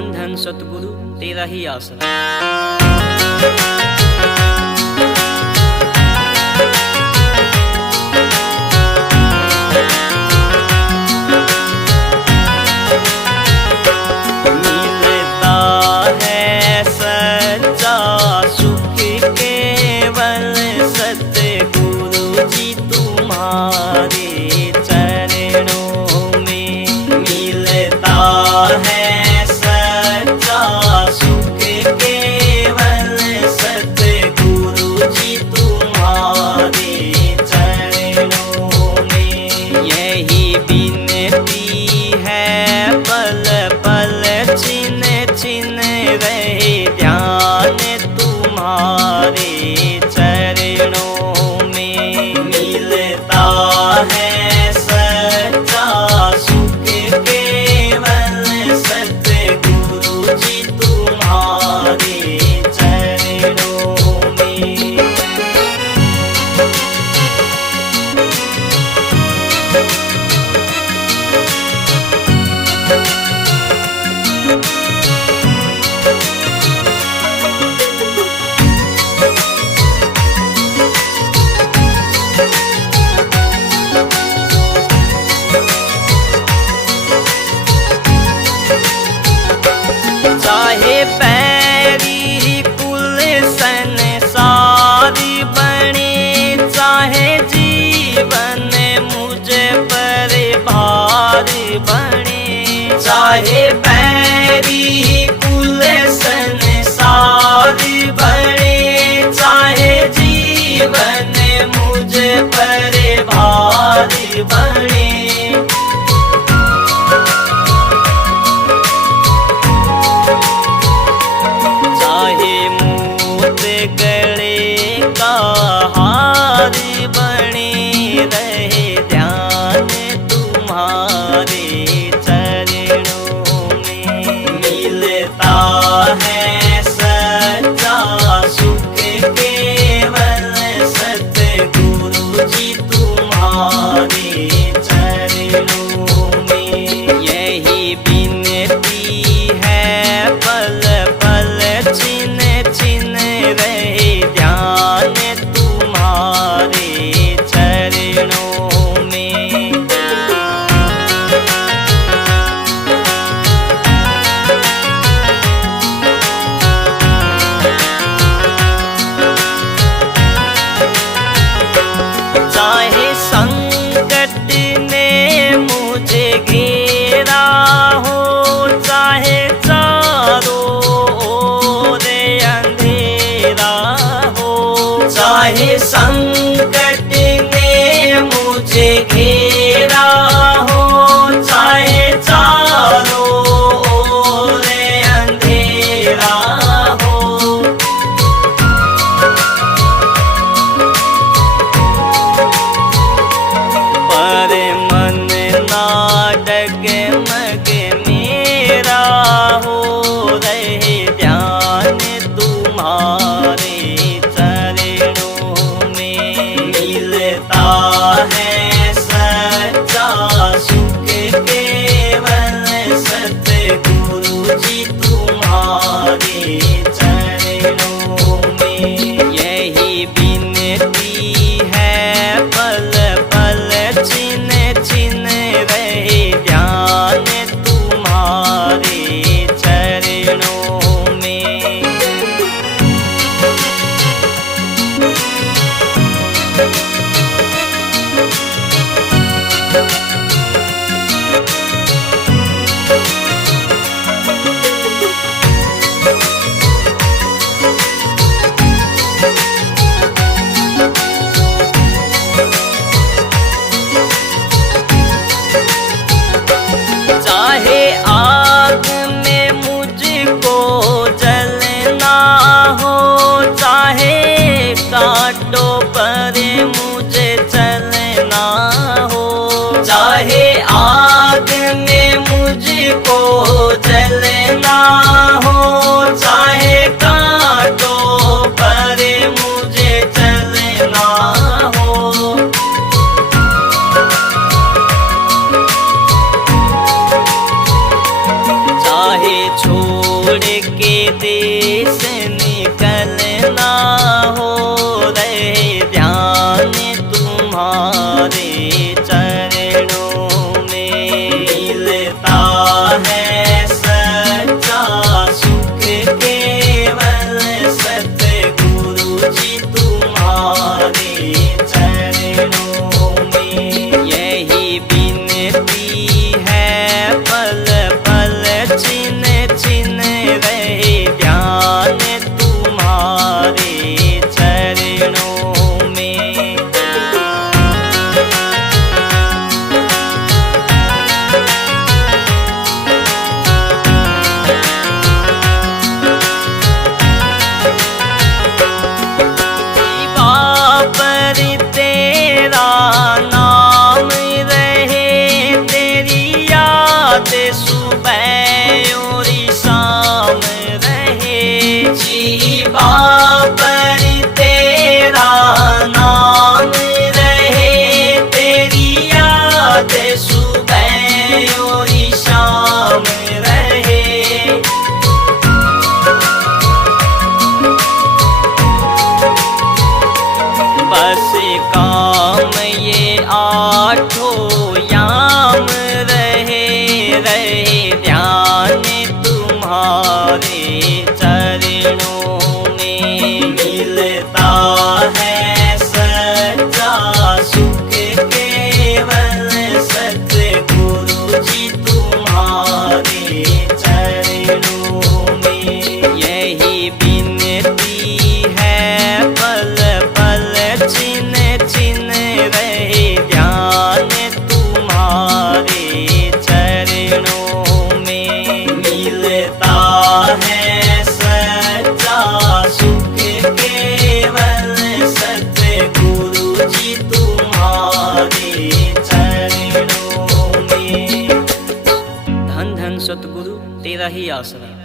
धन धन सतगुरु तेरा ही आसरा। पैरी कुल संसारी बने, चाहे जीवन मुझे पर भार बने। चाहे पैरी कुल संसारी बने, चाहे जीवन मुझे पर भार बने। बने रहे ध्यान तुम्हारे चरणों में, मिलता है सच्चा सुख केवल सतगुरु जी तुम्हारे चरणों में। यही विनती है पल पल छिन छिन रहे ध्यान तुम्हारे चरणों में। चाहे संकट ने मुझे घेरा हो, चाहे चारों ओर अंधेरा हो। चाहे संकट ने मुझे घेरा हो, चाहे चारों ओर अंधेरा हो। पर मन ना डगमग मेरा हो, रहे ध्यान तुम्हारे चरणों में। मिलता है सच्चा सुख केवल सतगुरु जी तुम्हारे चरणों में। यही विनती है पल पल छिन छिन रहे ध्यान तुम्हारे चरणों में। चाहे आग में मुझको जलना हो, चाहे कांटों पर मुझे चलना हो। चाहे आग में मुझको जलना हो, चाहे कांटों पर मुझे चलना हो। चाहे छो उड़ के देश निकलना हो रहे ध्यान तुम्हारे चरणों में। मिलता है सच्चा सुख केवल सतगुरु जी तुम्हारे चरणों में। यही विनती है पल पल छिन छिन रहे ध्यान तुम्हारे चरणों में। पर तेरा नाम रहे, तेरी याद सुबह और शाम रहे। जीवा पर तेरा नाम रहे, तेरी याद सुबह और शाम रहे। बस काम ये आठों याम रहे, रहे ध्यान तुम्हारे चरणों में। मिलता है सच्चा सुख केवल सतगुरु जी तुम्हारे चरणों में। यही विनती है पल पल छिन छिन रहे ध्यान तुम्हारे चरणों में। मिलता है सच्चा सुख केवल सतगुरु जी तुम्हारे चरणों में। धन धन सतगुरु तेरा ही आसरा।